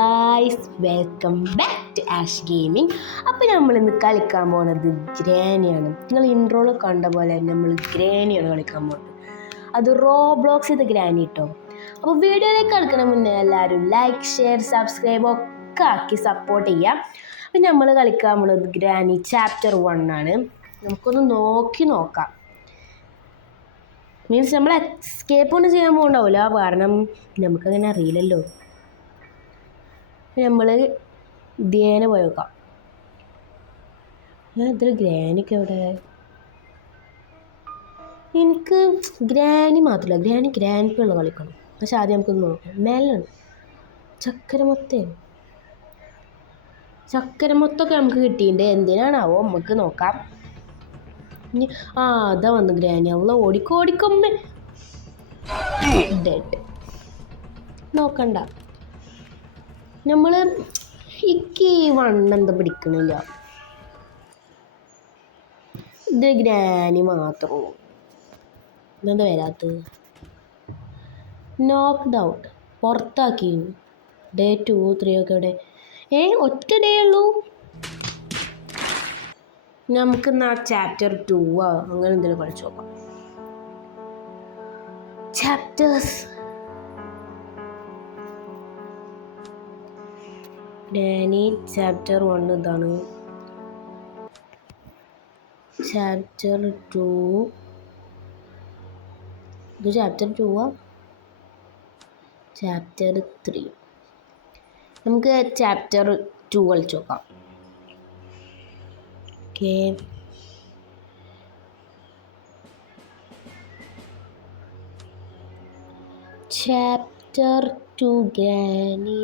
Guys, welcome back to Ash Gaming. അപ്പോൾ നമ്മൾ ഇന്ന് കളിക്കാൻ പോകുന്നത് ഗ്രാനിയാണ്. നിങ്ങൾ ഇൻട്രോയിൽ കണ്ട പോലെ നമ്മൾ ഗ്രാനിയാണ് കളിക്കാൻ പോകുന്നത്. അത് റോബ്ലോക്സിൻ്റെ ഗ്രാനി കേട്ടോ. അപ്പോൾ വീഡിയോയിലേക്ക് കളിക്കണ മുന്നേ എല്ലാവരും ലൈക്ക്, ഷെയർ, സബ്സ്ക്രൈബ് ഒക്കെ ആക്കി സപ്പോർട്ട് ചെയ്യാം. അപ്പം നമ്മൾ കളിക്കാൻ പോകുന്നത് ഗ്രാനി ചാപ്റ്റർ 1 ആണ്. നമുക്കൊന്ന് നോക്കാം. മീൻസ് നമ്മൾ എസ്കേപ്പ് ഒന്നും ചെയ്യാൻ പോകണ്ടാവില്ല, കാരണം നമുക്കങ്ങനെ അറിയില്ലല്ലോ. നമ്മൾ ധ്യാന പോയി നോക്കാം. ഇതിൽ ഗ്രാനിക്ക് എവിടെ? എനിക്ക് ഗ്രാനി മാത്രമല്ല, ഗ്രാനിക്കുള്ള കളിക്കണം. പക്ഷെ ആദ്യം നമുക്കൊന്ന് നോക്കാം. മേലാണ് ചക്കരമൊത്തൊക്കെ നമുക്ക് കിട്ടിയിട്ടുണ്ട്. എന്തിനാണാവോ നമുക്ക് നോക്കാം. ഇനി അതാ വന്നു ഗ്രാനി. അവളെ ഓടിക്കൊമ്മ ഡെഡ്. നോക്കണ്ട, നമ്മൾ എനിക്ക് വണ്ണെന്താ പിടിക്കണില്ല. ഇത് ഗ്രാനി മാത്രമോ ഇതെന്താ വരാത്തത്? നോക്ക്ഡ് ഔട്ട്, പുറത്താക്കി. ഡേ 2, 3 ഒക്കെ ഇവിടെ. ഒറ്റ ഡേ ഉള്ളൂ. നമുക്കിന്ന് ചാപ്റ്റർ 2 അങ്ങനെ എന്തെങ്കിലും കളിച്ചു നോക്കാം. ചാപ്റ്റേഴ്സ് ഗ്രാനി ചാപ്റ്റർ 1 ഇതാണ്. ചാപ്റ്റർ 2 ഇത് ചാപ്റ്റർ 2 ചാപ്റ്റർ 3. നമുക്ക് ചാപ്റ്റർ 2 കളിച്ചു നോക്കാം. Okay, chapter 2 granny.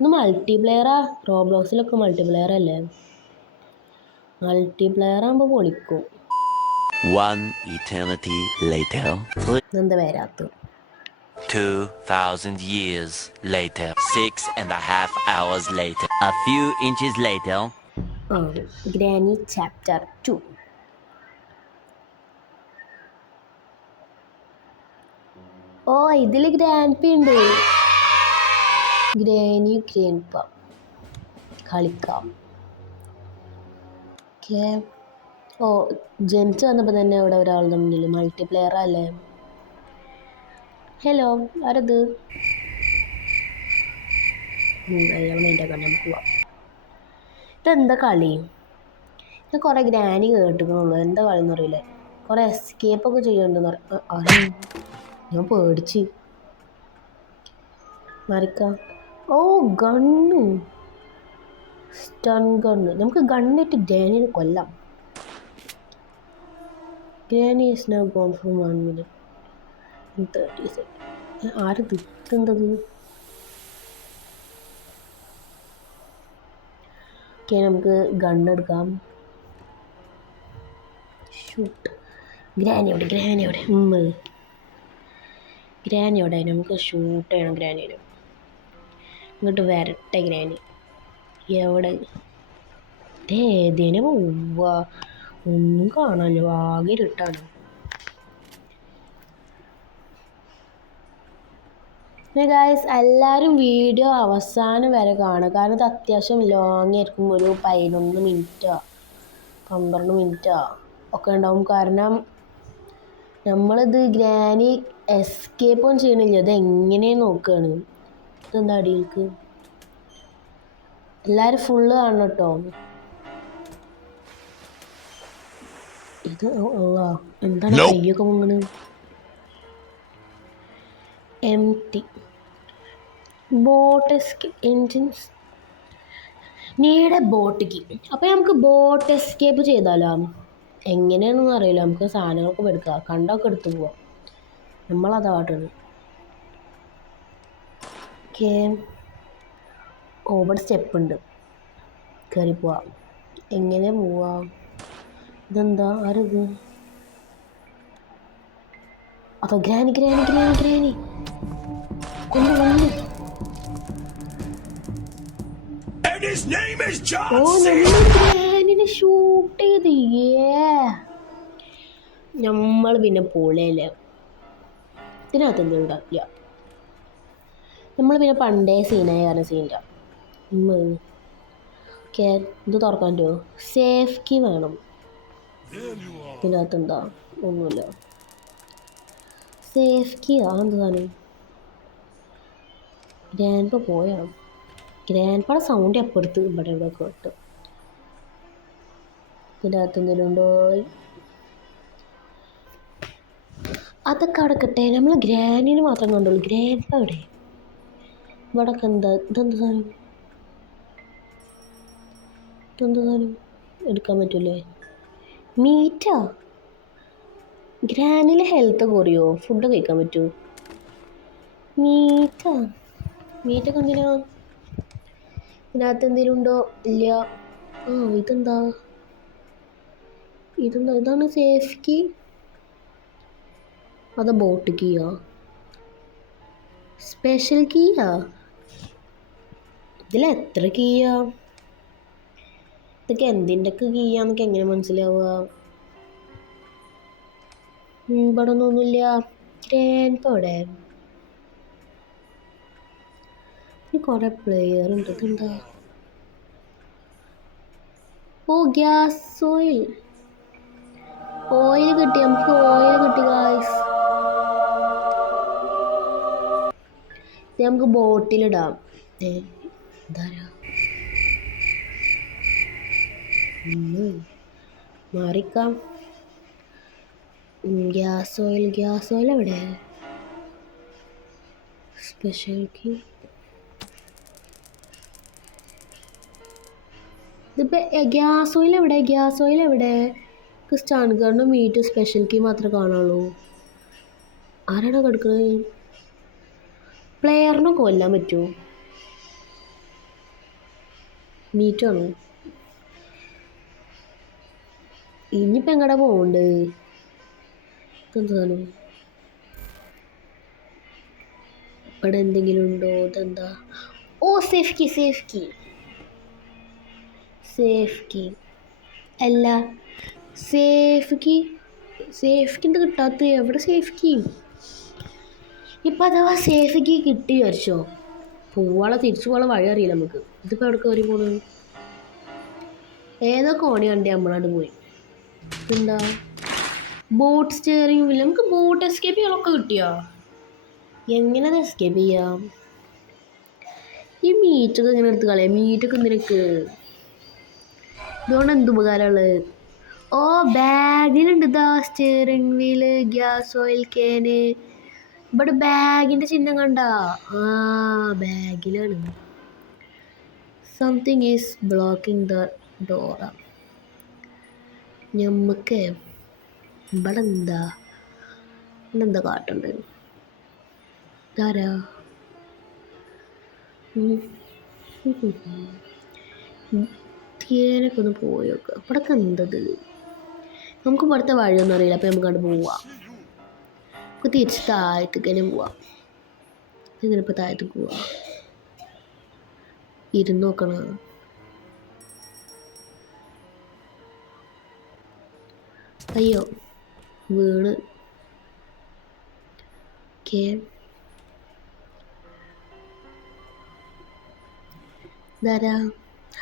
ഇത് മൾട്ടിപ്ലെയറാ? റോബ്ലോക്സിലൊക്കെ മൾട്ടിപ്ലെയർ അല്ലേ? മൾട്ടിപ്ലെയർ ആകുമ്പോൾ പൊളിക്കും. എന്താ വരാത്ത? 2,000 years later, 6.5 hours later, a few inches later. Granny chapter 2. ഇതിൽ ഗ്രാൻഡ്പി ഉണ്ട്. ഗ്രാനി ഗ്രാൻഡ്പ കളിക്കാം. ഓക്കെ. ജനിച്ച് വന്നപ്പോൾ തന്നെ ഇവിടെ ഒരാൾ തമ്മിൽ മൾട്ടിപ്ലെയർ അല്ലേ? ഹലോ, ആരത്? നമുക്ക് പോവാം. ഇതെന്താ കളി? ഞാൻ കുറേ ഗ്രാനി കേട്ടിക്കണുള്ളൂ. എന്താ കളി എന്നറിയില്ല. കുറേ എസ്കേപ്പൊക്കെ ചെയ്യണ്ടെന്ന് അറിയാം. ഞാൻ പേടിച്ച് മറിക്കാം. Gun, stun gun. നമുക്ക് ഗണ്ണിട്ട് ഗ്രാനിനെ കൊല്ലാം. Granny is now gone for 1 minute and 30 seconds. ആര് തിട്ടേണ്ടത്? ഓക്കെ, നമുക്ക് ഗണ്ണെടുക്കാം. ഷൂട്ട്. ഗ്രാനി എവിടെ? നമുക്ക് ഷൂട്ട് ചെയ്യണം ഗ്രാനിയുടെ. ഇങ്ങോട്ട് വരട്ടെ ഗ്രാനി. എവിടെ? ഏതിനെ പോവുക? ഒന്നും കാണാനല്ലോ, ആകെ ഇരുട്ടാണ്. ഗായ്സ്, എല്ലാവരും വീഡിയോ അവസാനം വരെ കാണുക, കാരണം ഇത് അത്യാവശ്യം ലോങ് ആയിരിക്കും. ഒരു 11 മിനിറ്റോ 12 മിനിറ്റോ ഒക്കെ ഉണ്ടാവും. കാരണം നമ്മളിത് ഗ്രാനി എസ്കേപ്പൊന്നും ചെയ്യണില്ല. ഇത് എങ്ങനെ നോക്കുകയാണ്. ഇതെന്താ അടിയിലേക്ക്? എല്ലാവരും ഫുള്ള് കാണണം കേട്ടോ. ഇത് എന്താണ് കയ്യൊക്കെ മുങ്ങണ്? Empty boat escape engines need boat key. അപ്പോൾ നമുക്ക് ബോട്ട് എസ്കേപ്പ് ചെയ്താലോ? എങ്ങനെയാണെന്ന് അറിയില്ല. നമുക്ക് സാധനങ്ങളൊക്കെ എടുക്കാം, കണ്ടൊക്കെ എടുത്ത് പോവാം. നമ്മളതാ കാട്ടുന്നത്. ഓക്കെ, ഇവിടെ സ്റ്റെപ്പ് ഉണ്ട്, കയറി പോവാം. എങ്ങനെ പോവാം? ഇതെന്താ? ആരത്? അതോ ഗ്രാനി കൊണ്ടുവന്നു. ഗ്രാനിനെ ഷൂട്ട് ചെയ്ത്. നമ്മൾ പിന്നെ പൊളിയല്ലേ. ഇതിനകത്ത് എന്തും ഉണ്ടാവില്ല. നമ്മൾ പിന്നെ പണ്ടേ സീനായ കാരണം സീനില്ല. ഓക്കെ, ഇത് തുറക്കാൻ പറ്റുമോ? സേഫ് കീ വേണം. ഇതിൻ്റെ അകത്ത് എന്താ? ഒന്നുമില്ല. സേഫ് കീ എന്താണ്? ഗ്രാൻഡ് പോയാ? ഗ്രാൻഡ് സൗണ്ട് എപ്പെടുത്ത് ഇവിടെ ഇവിടെ കേട്ടു. ഇതിൻ്റെ അകത്ത് എന്തെങ്കിലും ഉണ്ടോ? അതൊക്കെ അടക്കട്ടെ. നമ്മൾ ഗ്രാനിന് മാത്രം കണ്ടുള്ളൂ. ഗ്രാൻഡ് എവിടെ? ഇവിടെ എന്താ? ഇതെന്ത് സാധനം? ഇതെന്ത് സാധനം? എടുക്കാൻ പറ്റൂലേ? മീറ്റാ? ഗ്രാനിൽ ഹെൽത്ത് കുറയോ? ഫുഡ് കഴിക്കാൻ പറ്റുമോ? മീറ്റൊക്കെ എന്തിനാ? ഇതിനകത്ത് എന്തെങ്കിലും ഉണ്ടോ? ഇല്ല. ഇതെന്താ? ഇതാണ് സേഫ് കീ. അത് ബോട്ട് കീയാ? സ്പെഷ്യൽ കീയാ? ഇതിൽ എത്ര കീയാ? ഇതൊക്കെ എന്തിൻ്റെയൊക്കെ കീയാന്നൊക്കെ എങ്ങനെ മനസ്സിലാവുക? ഇവിടെ ഒന്നുമില്ല. ഗ്രാൻഡ് ഇവിടെ കുറെ പ്ലെയർ ഉണ്ട്. ഇതെന്താ? ഗ്യാസ് ഓയിൽ കിട്ടി. നമുക്ക് ഓയിൽ കിട്ടി ഗായ്സ്. ഇത് നമുക്ക് ബോട്ടിലിടാം. മാറിക്കാം. ഗ്യാസ് ഓയിൽ എവിടെ? Special key. ഇതിപ്പോൾ ഗ്യാസ് ഓയിൽ എവിടെ? സ്റ്റാൻ ഗണ്ണും മീറ്റ് സ്പെഷ്യൽ കീ മാത്രമേ കാണുള്ളൂ. ആരാണോ കിടക്കുന്നത്? പ്ലെയറിനെ കൊല്ലാൻ പറ്റുമോ? മീറ്റാണോ? ഇനിയിപ്പോൾ എങ്ങടെ പോകണ്ട്? എന്താണ് ഇവിടെ? എന്തെങ്കിലും ഉണ്ടോ? ഇതെന്താ? സേഫ് കീ അല്ല. സേഫ് കീ എന്ത് കിട്ടാത്ത? എവിടെ സേഫ് കീ? ഇപ്പം അഥവാ സേഫ് കീ കിട്ടി വിചാരിച്ചോ, തിരിച്ചു പോകാനുള്ള വഴി അറിയില്ല നമുക്ക്. ഇതിപ്പോൾ എവിടെ കയറി പോണത്? ഏതോ കോണി കണ്ടി നമ്മളാണ്ട് പോയി. എന്താ? Boat steering wheel. നമുക്ക് ബോട്ട് എസ്കേപ്പ് ചെയ്യാനൊക്കെ കിട്ടിയോ? എങ്ങനെ അത് എസ്കേപ്പ് ചെയ്യാം? ഈ മീറ്റൊക്കെ ഇങ്ങനെ എടുത്ത് കളയാം. മീറ്റൊക്കെ എന്തിനൊക്കെ? ഇതുകൊണ്ട് എന്ത് ഉപകാരമുള്ളത്? ബാഗിലുണ്ട്. Steering wheel, gas oil can. ഇവിടെ ബാഗിൻ്റെ ചിഹ്നം കണ്ട? ബാഗിലാണ്. Something is blocking the door. നമുക്ക് ഇവിടെ എന്താ കാട്ടുണ്ട്? ഇതാരാ? തേനൊക്കെ ഒന്ന് പോയൊക്കെ. ഇവിടൊക്കെ എന്തത്? നമുക്ക് ഇവിടുത്തെ വഴിയൊന്നും അറിയില്ല. അപ്പം നമുക്ക് കണ്ട് പോവാം. നമുക്ക് തിരിച്ച് താഴത്തേക്ക് തന്നെ പോവാം. ഇങ്ങനെ ഇപ്പോൾ താഴത്തേക്ക് പോവാം. ഇരുന്ന് നോക്കണം. അയ്യോ, വീണ്. ഓക്കെ, ഇതാരാ?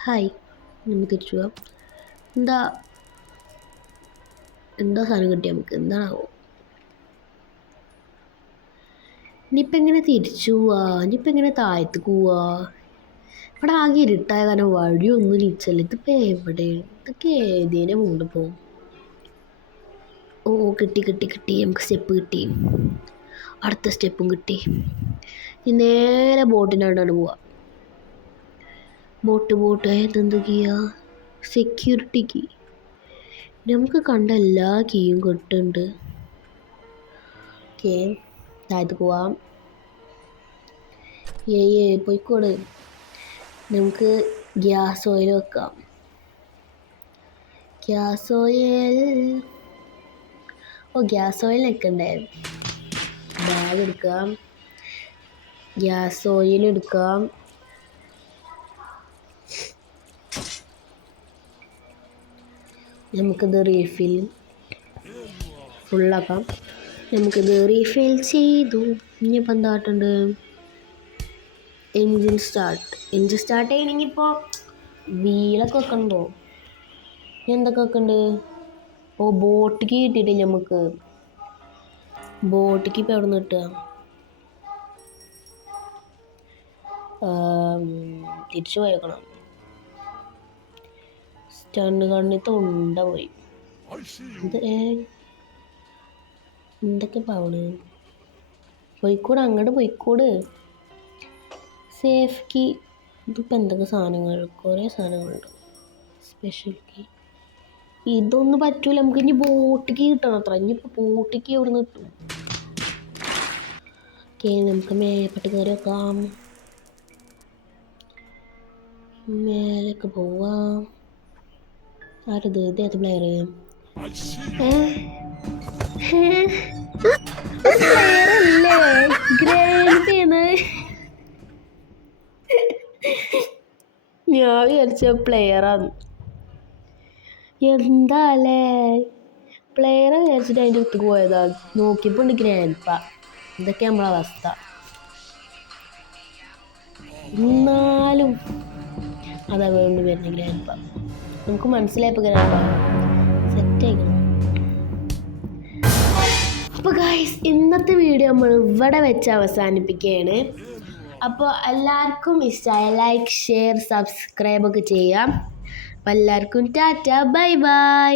ഹായ്. നമുക്ക് തിരിച്ചു പോവാം. എന്താ സാധനം കിട്ടിയ നമുക്ക്? എന്താണാവോ? ഇനിയിപ്പോൾ എങ്ങനെ തിരിച്ചു പോവാ? ഇനിയിപ്പോൾ എങ്ങനെ താഴത്തേക്ക് പോവാ? ഇവിടെ ആകെ ഇരുട്ടായ കാരണം വഴിയൊന്നും തിരിച്ചല്ല. ഇതിപ്പോൾ എവിടെ? ഇതൊക്കെ ഏതേനെ മുകളിൽ പോകും. കിട്ടി. നമുക്ക് സ്റ്റെപ്പ് കിട്ടി. അടുത്ത സ്റ്റെപ്പും കിട്ടി. നേരെ ബോട്ടിനാണ്ടാണ് പോവാം. ബോട്ട് ഇതെന്തൊക്കെയാ? Security key. നമുക്ക് കണ്ട എല്ലാ കീയും കിട്ടുന്നുണ്ട്. ഓക്കെ, താഴത്ത് പോവാം. പോയിക്കോട്. നമുക്ക് ഗ്യാസ് ഓയിൽ വെക്കാം. ഗ്യാസ് ഓയിൽ വെക്കണ്ടേ? ബാഗ് എടുക്കാം. ഗ്യാസ് ഓയിൽ എടുക്കാം. നമുക്കിത് ഫുള്ളാക്കാം. നമുക്കിത് റീഫിൽ ചെയ്തു. ഇനിയിപ്പോൾ എന്താ കാട്ടുണ്ട്? എൻജിൻ സ്റ്റാർട്ട് ചെയ്യണമെങ്കിൽ ഇപ്പോൾ വീലൊക്കെ വെക്കണ്ടോ? എന്തൊക്കെ വെക്കണ്ട്? ഓ ബോട്ടിക്ക് കിട്ടിയിട്ടില്ല നമുക്ക്. ബോട്ടിക്ക് ഇപ്പോൾ എവിടെ നിന്ന് കിട്ടുക? തിരിച്ചു പോയേക്കണം. സ്റ്റണ്ട് കണ്ണി തൊണ്ട പോയി. എന്തൊക്കെ പാവണ്? പോയിക്കൂടെ, അങ്ങോട്ട് പോയിക്കൂട്. Safe key. ഇതിപ്പോൾ എന്തൊക്കെ സാധനങ്ങൾ? കുറേ സാധനങ്ങളുണ്ട്. Special key. ഇതൊന്നും പറ്റൂല. നമുക്ക് ഇനി ബോട്ടിക്ക് കിട്ടണം അത്ര. ഇനിയിപ്പോൾ ബോട്ടിക്ക് എവിടെ നിന്ന് കിട്ടും? ഓക്കെ, നമുക്ക് മേപ്പെട്ട് കയറി വെക്കാം. മേലേക്ക് പോവാം. ആരത്? ഇതേത് പ്ലെയർ? പ്ലെയറല്ലേ ഗ്രാൻഡ്? ഞാൻ വിചാരിച്ച പ്ലെയറാണ്. എന്താല്ലേ പ്ലെയറെ വിചാരിച്ചിട്ട് അതിൻ്റെ അടുത്ത് പോയതാ. നോക്കിയപ്പോൾ ഉണ്ട് ഗ്രാൻഡ്പ. ഇതൊക്കെ നമ്മളെ അവസ്ഥ. എന്നാലും അതാ വേണ്ടി വരുന്ന ഗ്രാൻഡ്പ. നമുക്ക് മനസ്സിലായപ്പോൾ ഗ്രാൻഡ്പ സെറ്റ് ആയിക്കണം. അപ്പോൾ ഗൈസ്, ഇന്നത്തെ വീഡിയോ നമ്മൾ ഇവിടെ വെച്ച് അവസാനിപ്പിക്കുകയാണ്. അപ്പോൾ എല്ലാവർക്കും ഇഷ്ടമായ ലൈക്ക്, ഷെയർ, സബ്സ്ക്രൈബ് ഒക്കെ ചെയ്യാം. അപ്പോൾ എല്ലാവർക്കും ടാറ്റ, ബൈ ബൈ.